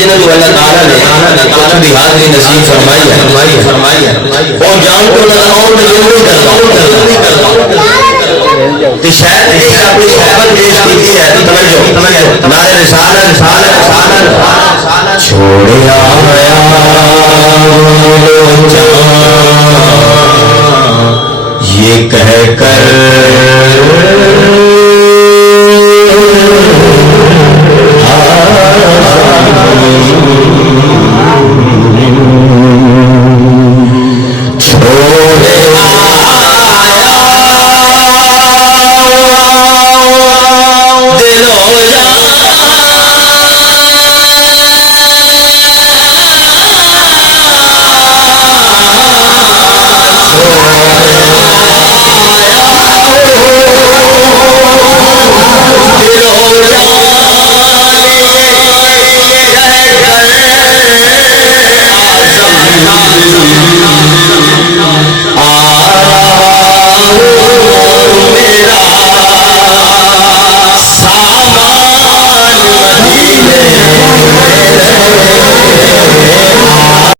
جنہوں اللہ تعالیٰ نے کچھ بھی حاضری نصیب فرمائی ہے اور جان کو لگاؤں میں ضرور کرتا کہ شاید ایک اپنی محبت پیش کی ہے تو توجہ نعرہ رسالت چھوڑ آیا یہ کہہ کر